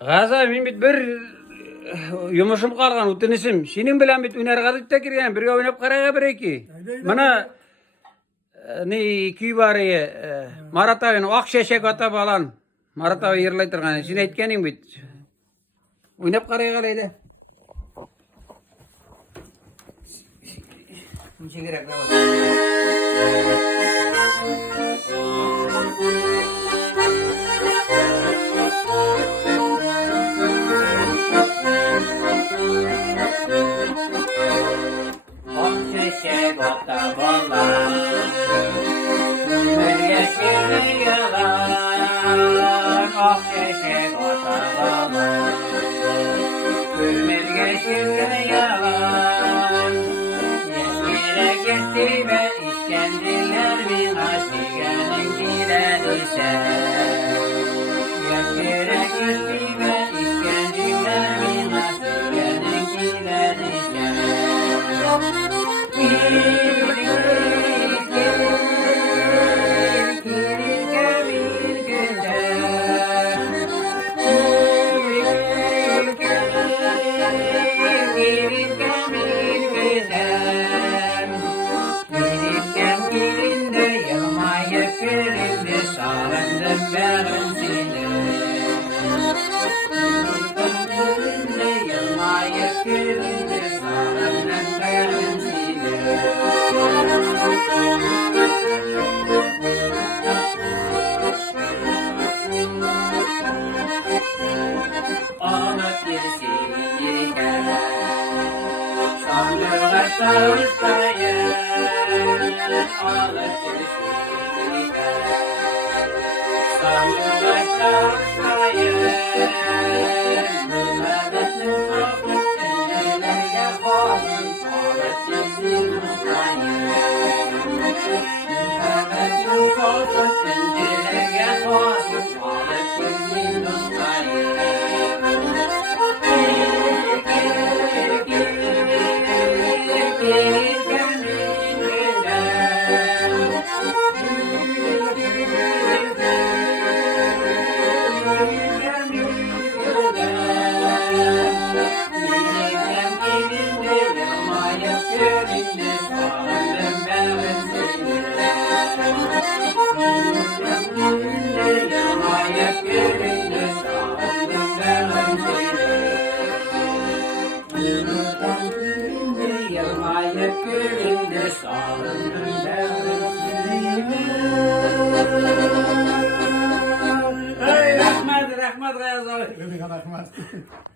Gaza men bit bir yumuşum kalgan utinesim. Senin bilen bit ünerga da kirgen bir oynap karaga bir-iki. Mana ne iki bari Marat ağanın ak şeşek ata balan. Marat ağa yerlay turgan. Sen aytganing bit. Oynap karaga leydi. Nece gerek var? Şeşek ota balan, Mürgeçgirli yalan, ak şeşek ota balan, Mürgeçgirli yalan, Yeşile gitti ve işkendiler bin aşigenin giren ise. Yeşile gitti ve işkendiler bin aşigenin giren ise.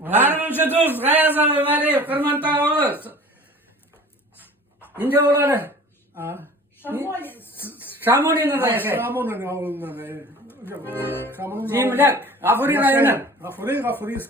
Varmınca dost, Gayaz abi vali, Kırmanta oğlu. İnce oğlanı. Şamoni'nin rayası. Şamoni'nin oğlundan. Cimlek, Gafuri rayonu. Gafuri